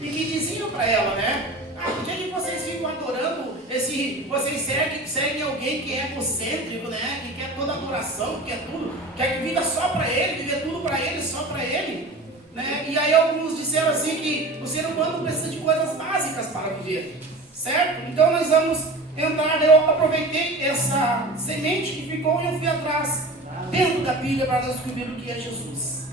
e que diziam para ela, né? Por que vocês ficam adorando vocês seguem alguém que é egocêntrico, né? Que quer toda adoração, que quer tudo, quer que viva só para ele, que quer tudo para ele, só para ele, né? E aí alguns disseram assim que o ser humano precisa de coisas básicas para viver, certo? Então nós vamos entrar, eu aproveitei essa semente que ficou e eu fui atrás, dentro da Bíblia, para nós descobrir o que é Jesus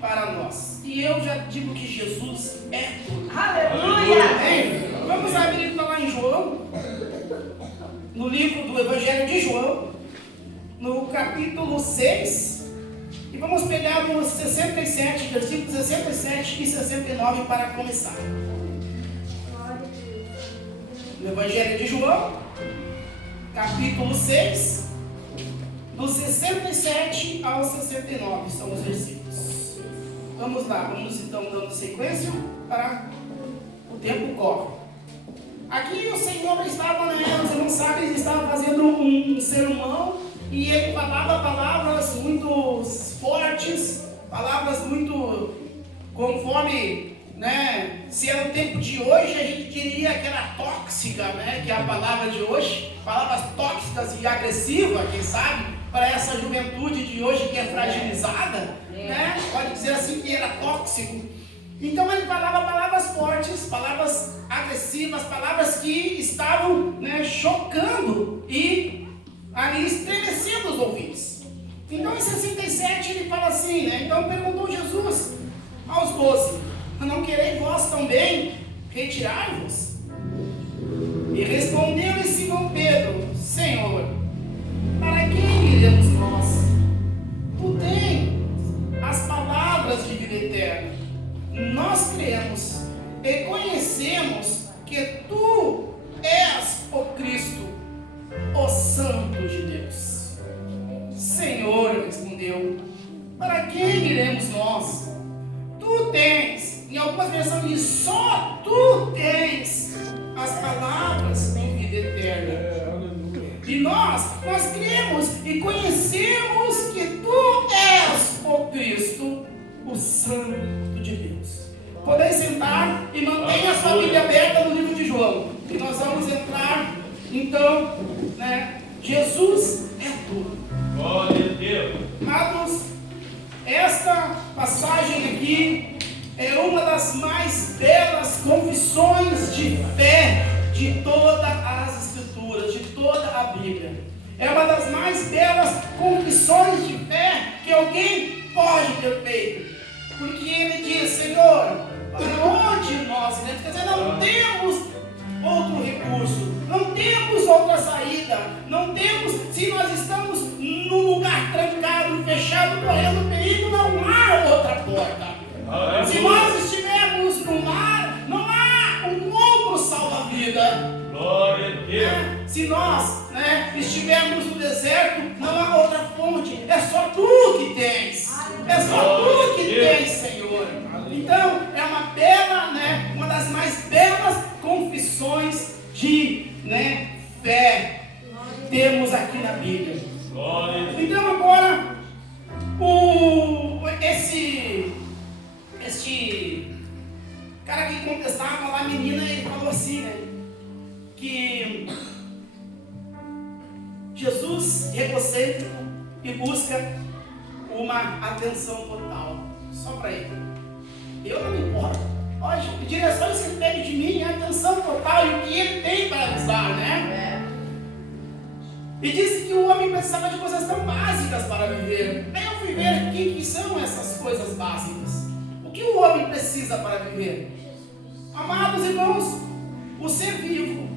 para nós. E eu já digo que Jesus é tudo. Aleluia! Vamos abrir então lá em João, no livro do Evangelho de João, no capítulo 6, e vamos pegar os 67, versículos 67 e 69 para começar. No Evangelho de João, capítulo 6, do 67 ao 69 são os versículos. Vamos lá, vamos então dando sequência para o tempo corre. Aqui o Senhor estava, né, você não sabe, ele estava fazendo um sermão e ele falava palavras muito fortes, palavras muito conforme, né, se era o tempo de hoje, a gente diria que era tóxica, né, que é a palavra de hoje, palavras tóxicas e agressivas, quem sabe, para essa juventude de hoje que é fragilizada, né, pode dizer assim que era tóxico. Então ele falava palavras fortes, palavras agressivas, palavras que estavam, né, chocando e ali estremecendo os ouvidos. Então em 67 ele fala assim, né, então perguntou Jesus aos 12, não quereis vós também retirar-vos? E respondeu-lhe Simão Pedro, Senhor, para quem iremos nós? Tu tens as palavras de vida eterna. Nós cremos e conhecemos que tu és o Cristo, o Santo de Deus. Senhor, respondeu, para quem iremos nós? Tu tens, em algumas versões diz, só tu tens as palavras de vida eterna. E nós cremos e conhecemos que tu és o Cristo, o Santo de Deus. Podeis sentar e mantenha a sua Bíblia aberta no livro de João. E nós vamos entrar, então, né? Jesus é tudo. Glória a Deus. Amados, esta passagem aqui é uma das mais belas confissões de fé de todas as Escrituras, de toda a Bíblia. É uma das mais belas confissões de fé que alguém pode ter feito. Porque ele diz, Senhor, para onde nós iremos? Quer dizer, não temos outro recurso, não temos outra saída, não temos, se nós estamos num lugar trancado, fechado, correndo perigo, não há outra porta. Se nós estivermos no mar, não há um outro salva-vida. Glória a Deus. Se nós, né, estivermos no deserto, não há outra fonte, é só tu que tens. É só tu que tens, Senhor. Então, é uma bela, né, uma das mais belas confissões de, né, fé temos aqui na Bíblia. Então, agora, este cara que contestava lá, a menina, ele falou assim, né, que Jesus é egocêntrico e busca uma atenção total, só para ele. Eu não me importo. Olha, direções que ele pede de mim é atenção total e o que ele tem para nos dar, né? E disse que o homem precisava de coisas tão básicas para viver. Aí eu fui ver o que são essas coisas básicas. O que o homem precisa para viver? Amados irmãos, o ser vivo,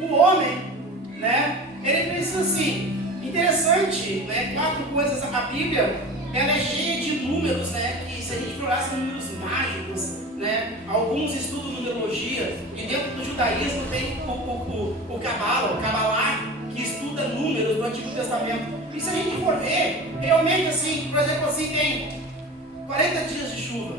o homem, né? Ele precisa assim. Interessante, né? 4 coisas. A Bíblia, ela é cheia de números, né? Que se a gente for são números mágicos, né? Alguns estudam numerologia e dentro do judaísmo tem o Kabbalah, que estuda números do Antigo Testamento. E se a gente for ver, realmente assim, por exemplo, assim, tem 40 dias de chuva,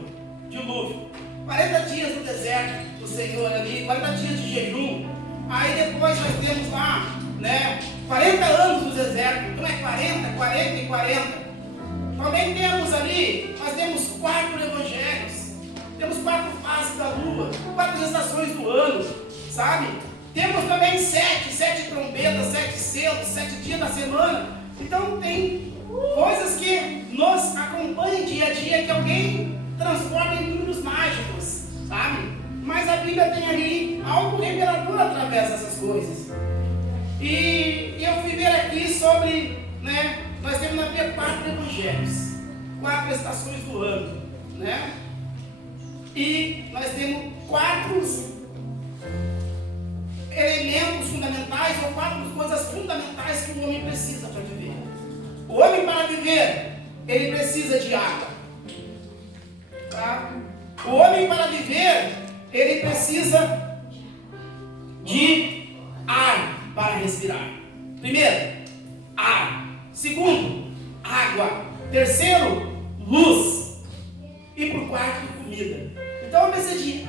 dilúvio, 40 dias no deserto do Senhor ali, 40 dias de jejum. Aí depois nós temos lá, né, 40 anos no deserto. Então é 40, 40 e 40. Também temos ali, nós temos 4 evangelhos. temos 4 fases da lua, 4 estações do ano, sabe? Temos também 7 trombetas, 7 selos, 7 dias da semana. Então tem coisas que nos acompanham dia a dia que alguém transforma em números mágicos, sabe? Mas a Bíblia tem ali algo revelador através dessas coisas. E eu fui ver aqui sobre, né? Nós temos na Bíblia 4 evangelhos, 4 estações do ano, né? E nós temos 4 elementos fundamentais ou 4 coisas fundamentais que o homem precisa para viver. O homem, para viver, ele precisa de água, tá? O homem, para viver, ele precisa de ar para respirar. Primeiro, ar. Segundo, água. Terceiro, luz. E por quarto, comida. Então eu preciso de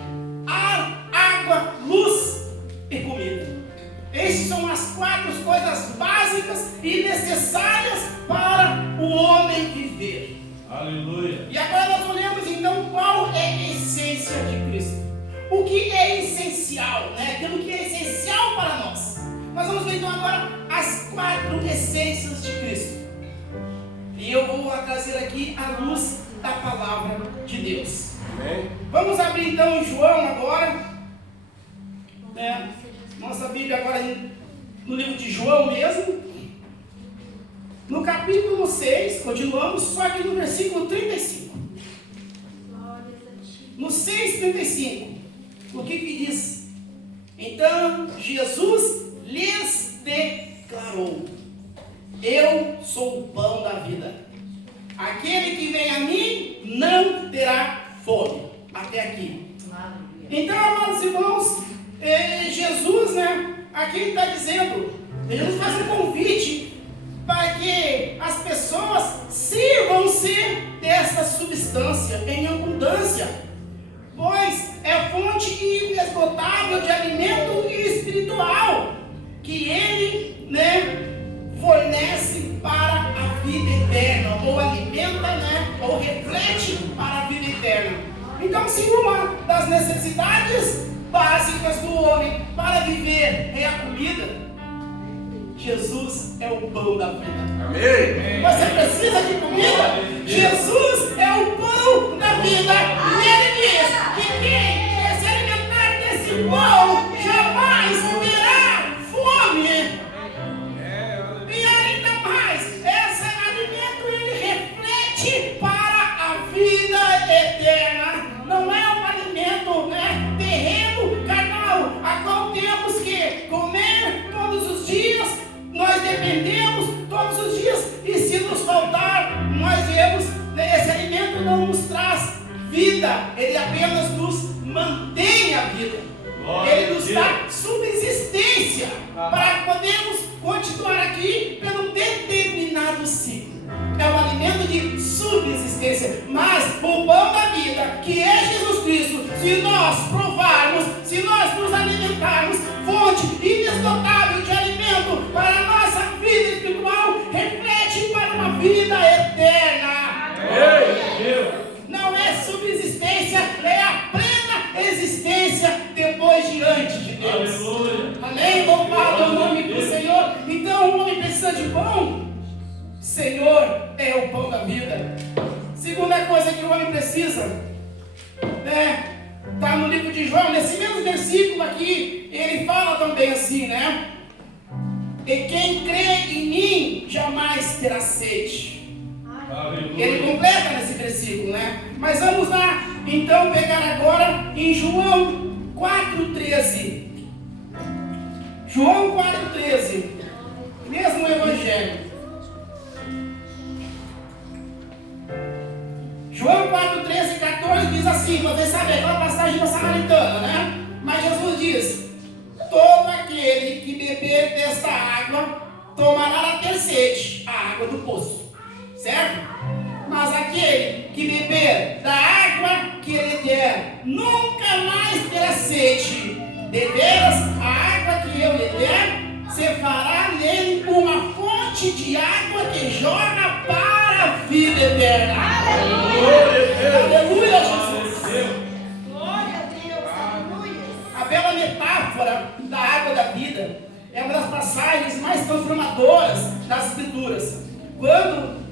ar, água, luz e comida. Essas são as 4 coisas básicas e necessárias para o homem viver. Aleluia. E agora nós olhamos então qual é a essência de Cristo. O que é essencial, né? Aquilo que é essencial para nós. Nós vamos ver então agora as 4 essências de Cristo. E eu vou trazer aqui a luz da palavra de Deus. Amém. Vamos abrir então em João agora. Nossa Bíblia agora no livro de João mesmo. No capítulo 6, continuamos, só que no versículo 35. No 6,35, o que diz? Então Jesus lhes declarou: eu sou o pão da vida. Aquele que vem a mim não terá fome. Até aqui. Então, amados irmãos, Jesus, né? Aqui está dizendo, Jesus faz um convite para que as pessoas sirvam-se dessa substância em abundância, pois é fonte inesgotável de alimento espiritual que Ele, né, fornece para a vida eterna, ou alimenta, né, ou reflete para a vida eterna. Então, se uma das necessidades básicas do homem para viver é a comida, Jesus é o pão da vida. Amém. Você precisa de comida? Jesus é o pão da vida. E Ele diz que quem se alimentar desse pão jamais terá fome. E ainda mais, esse alimento ele reflete para a vida eterna. Não é um alimento, né, terreno, carnal, a qual temos que comer todos os dias. Nós dependemos todos os dias, e se nos faltar, nós vemos, né, esse alimento não nos traz vida, ele apenas nos mantém a vida. Ele nos dá subsistência para podermos continuar aqui pelo determinado ciclo. É um alimento de subsistência. Mas o pão da vida, que é Jesus Cristo, se nós provarmos, se nós nos alimentarmos, fonte inesgotável de alimento para a nossa vida espiritual, reflete para uma vida eterna. Não é subsistência, é a plena existência depois diante de Deus. Aleluia. Amém? Louvado é o nome do Senhor. Então o homem precisa de pão. Senhor é o pão da vida. Segunda coisa que o homem precisa, né? Está no livro de João, nesse mesmo versículo aqui, ele fala também assim, né? E quem crê em mim jamais terá sede. Ele completa nesse versículo, né? Mas vamos lá, então, pegar agora em João 4,13. João 4,13. Mesmo evangelho. João 4, 13 e 14 diz assim, vocês sabem aquela passagem da Samaritana, né? Mas Jesus diz: todo aquele que beber desta água tomará a ter sede, a água do poço, certo? Mas aquele que beber da água que ele der, nunca mais terá sede. Deveras, a água que eu lhe der, se fará nele uma fonte de água que jorra para a vida eterna. Aleluia, Jesus. é uma das passagens mais transformadoras das Escrituras. Quando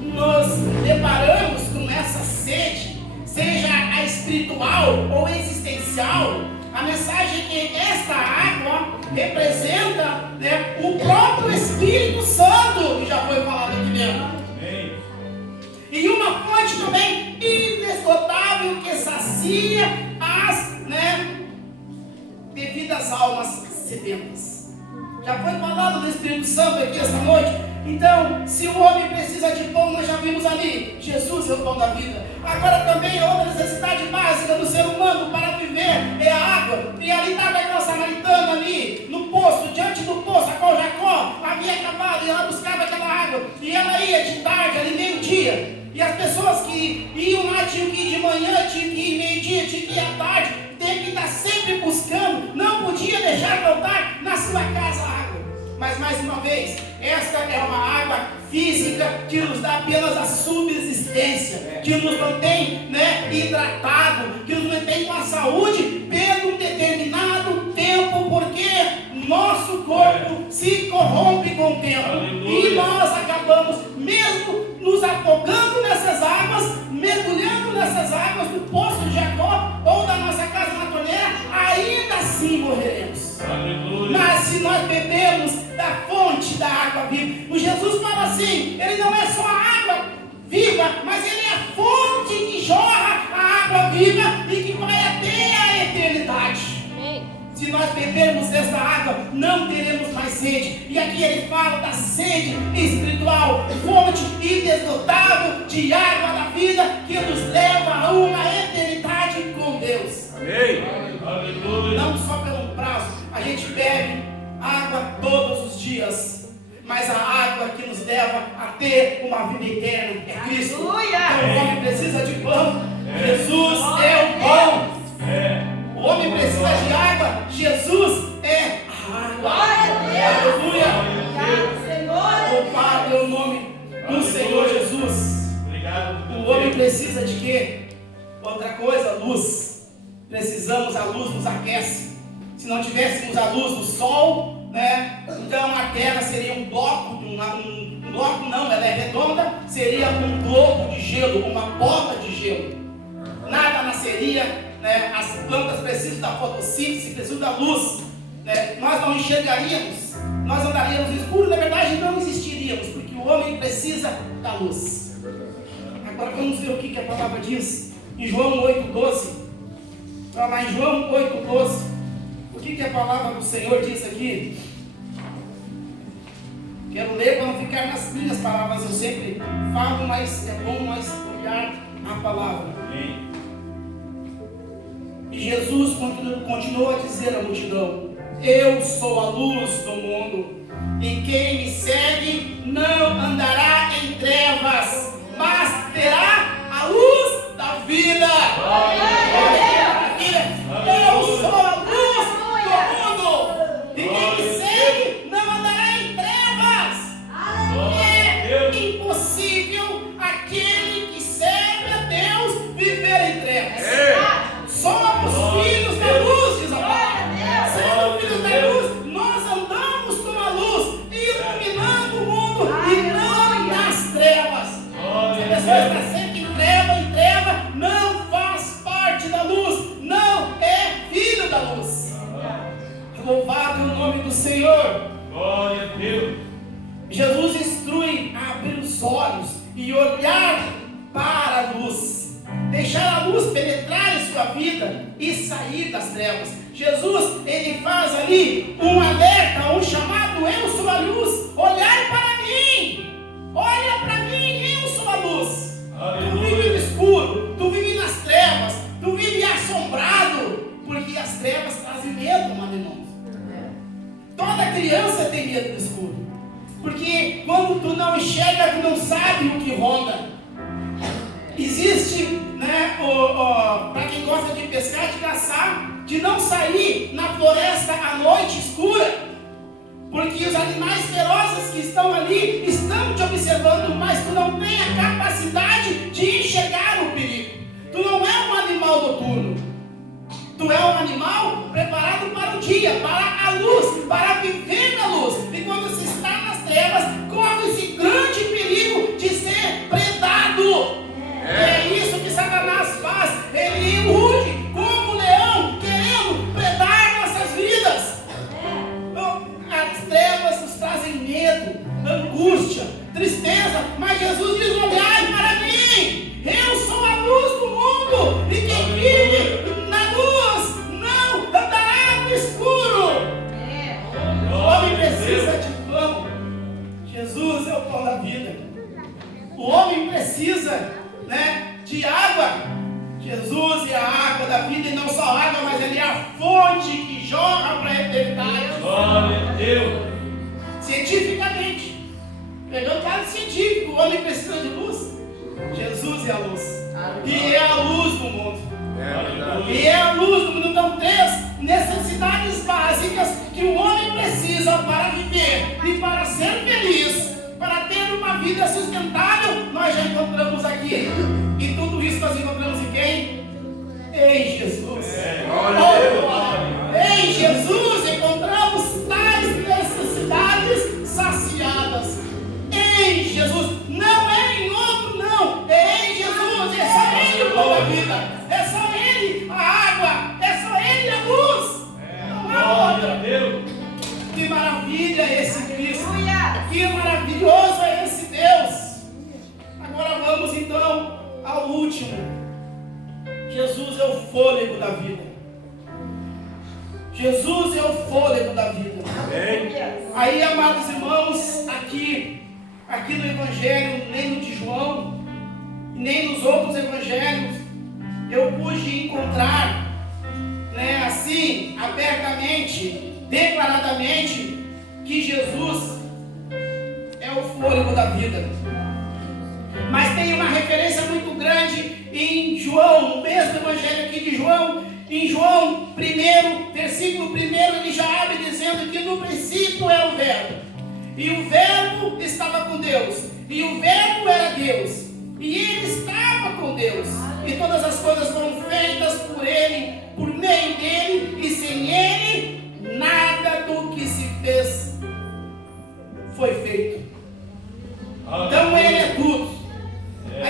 nos deparamos com essa sede, seja a espiritual ou existencial, a mensagem é que esta água representa, né, o próprio Espírito Santo, que já foi falado aqui dentro. E uma fonte também inesgotável que sacia as, né, devidas almas sedentas. Já foi falado do Espírito Santo aqui esta noite. Então, se o homem precisa de pão, nós já vimos ali, Jesus é o pão da vida. Agora também outra necessidade básica do ser humano para viver é a água. E ali estava aquela samaritana ali, no poço, diante do poço, a qual Jacó havia cavado, e ela buscava aquela água. E ela ia de tarde, ali meio-dia. E as pessoas que iam lá tinham que ir de manhã, tinham que ir meio-dia, tinham que ir à tarde. Tem que estar sempre buscando, não podia deixar faltar na sua casa água. Mas mais uma vez, esta é uma água física que nos dá apenas a subsistência, que nos mantém, né, hidratado, que nos mantém com a saúde pelo um determinado tempo, porque nosso corpo se corrompe com o tempo. Aleluia. E nós acabamos mesmo nos afogando nessas águas, mergulhando nessas águas do poço de Jacó ou da nossa casa na torneira, ainda assim morreremos. Aleluia. Mas se nós bebermos da fonte da água viva, o Jesus fala assim, ele não é só a água viva, mas ele é a fonte que jorra a água viva e que vai até a eternidade. Se nós bebermos desta água, não teremos mais sede. E aqui ele fala da sede espiritual, fonte inesgotável de água da vida que nos leva a uma eternidade com Deus. Amém. Aleluia. Não só pelo prazo, a gente bebe água todos os dias, mas a água que nos leva a ter uma vida eterna é Cristo. Então o homem precisa de pão, Jesus é o pão. O homem precisa de água, Jesus é a água. Aleluia. Louvado é o nome do Senhor Jesus. O homem precisa de quê? Outra coisa, luz. Precisamos, a luz nos aquece. Se não tivéssemos a luz do sol, né, então a terra seria um bloco, um bloco não, ela é redonda, seria um globo de gelo, uma bola de gelo. Nada nasceria. Né, as plantas precisam da fotossíntese, precisam da luz, né, nós não enxergaríamos, nós andaríamos no escuro, na verdade não existiríamos, porque o homem precisa da luz. Agora vamos ver o que a palavra diz em João 8,12. Vamos lá em João 8,12. O que a palavra do Senhor diz aqui? Quero ler para não ficar nas minhas palavras, eu sempre falo, mas é bom nós olhar a palavra. Amém. E Jesus continuou a dizer à multidão: eu sou a luz do mundo, e quem me segue não andará em trevas, mas terá a luz da vida. Eu sou a luz do mundo, e quem me segue não andará em trevas. É impossível aquele que serve a Deus viver em trevas. Somos filhos da luz, diz a palavra. Sendo filhos da luz, nós andamos com a luz, iluminando o mundo e não nas trevas. Se a pessoa está sempre em treva, não faz parte da luz, não é filho da luz. Louvado o nome do Senhor. Glória a Deus. Jesus instrui a abrir os olhos e olhar para a luz. Deixar a luz penetrar em sua vida e sair das trevas. Jesus, ele faz ali um alerta, um chamado: eu sou a luz, olhai para mim, olha para mim, eu sou a luz. Aleluia. Tu vive no escuro, tu vive nas trevas, tu vive assombrado, porque as trevas trazem medo, meu irmão. Toda criança tem medo do escuro, porque quando tu não enxerga, tu não sabe o que ronda. Existe, né, para quem gosta de pescar, de caçar, de não sair na floresta à noite escura, porque os animais ferozes que estão ali estão te observando, mas tu não tem a capacidade de enxergar o perigo. Tu não é um animal noturno, tu é um animal preparado preparado para o dia, para a luz, para viver na luz. E quando você está nas trevas, corre esse grande perigo de ser predado. É isso que Satanás faz. Ele ruge como um leão, querendo predar nossas vidas. As trevas nos trazem medo, angústia, tristeza, mas Jesus diz: olhai para mim, eu sou a luz do mundo, e quem vive na luz não andará no escuro. O homem precisa de pão. Jesus é o pão da vida. O homem precisa, de água. Jesus é a água da vida, e não só água, mas ele é a fonte que jorra para a eternidade. Glória a Deus. Cientificamente, pegando caso científico, o homem precisa de luz. Jesus é a luz, e é a luz do mundo. E é a luz do mundo. Então, 3 necessidades básicas que o homem precisa para viver e para ser feliz, para ter uma vida sustentável, nós já encontramos aqui. E tudo isso nós encontramos em quem? Em Jesus. Em Jesus encontramos tais necessidades saciadas. Em Jesus. Não é em outro, não. É em Jesus. É só Ele o pão da vida. É só Ele a água. É só Ele a luz. Não há outra. Que maravilha é esse Cristo. Que maravilhoso é esse Deus. Agora vamos então ao último. Jesus é o fôlego da vida. Jesus é o fôlego da vida. Aí, amados irmãos, aqui no Evangelho, nem no de João, nem nos outros evangelhos, eu pude encontrar, assim, abertamente, declaradamente, que Jesus é o fôlego da vida. Mas tem uma referência muito grande em João, no mesmo evangelho aqui de João. Em João 1, versículo 1, ele já abre dizendo que no princípio era o Verbo, e o Verbo estava com Deus, e o Verbo era Deus, e ele estava com Deus, e todas as coisas foram feitas por ele, por meio dele, e sem ele nada do que se fez foi feito. Então ele é tudo.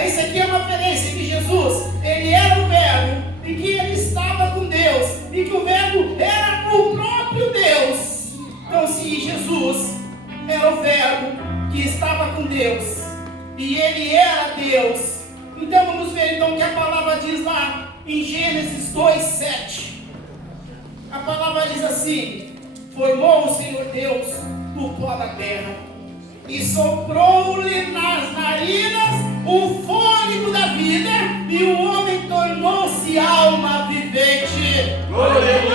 Isso aqui é uma referência que Jesus, ele era o Verbo, e que ele estava com Deus, e que o Verbo era o próprio Deus. Então, se Jesus era o Verbo que estava com Deus, e ele era Deus, então vamos ver então o que a palavra diz lá em Gênesis 2:7. A palavra diz assim: formou o Senhor Deus do pó da terra, e soprou-lhe nas narinas o fôlego da vida, e o homem tornou-se alma vivente. Glória a Deus.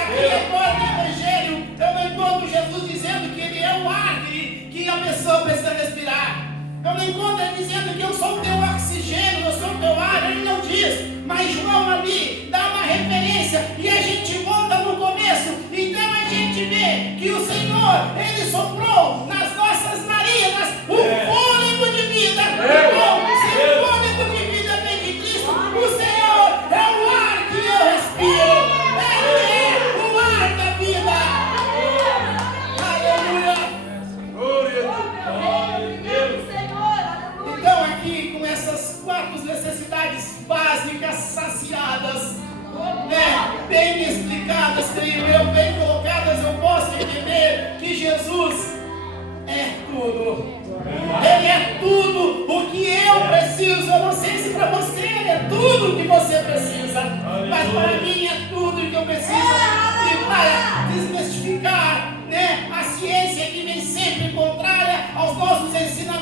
Aqui agora no Evangelho, eu não encontro Jesus dizendo que ele é o ar que a pessoa precisa respirar. Eu não encontro ele dizendo que eu sou o teu oxigênio, eu sou o teu ar. Ele não diz, mas João ali dá uma referência, e a gente volta no começo. Então a gente vê que o Senhor, ele soprou nas nossas narinas o fôlego de vida. Então, se o fôlego de vida vem de Cristo, o Senhor é o ar que eu respiro. Ele é o ar da vida. Aleluia. Então aqui, com essas 4 necessidades básicas saciadas, bem explicadas, creio eu, bem colocadas, eu posso entender que Jesus é tudo. Ele é tudo o que eu preciso. Eu não sei se para você ele é tudo o que você precisa, mas para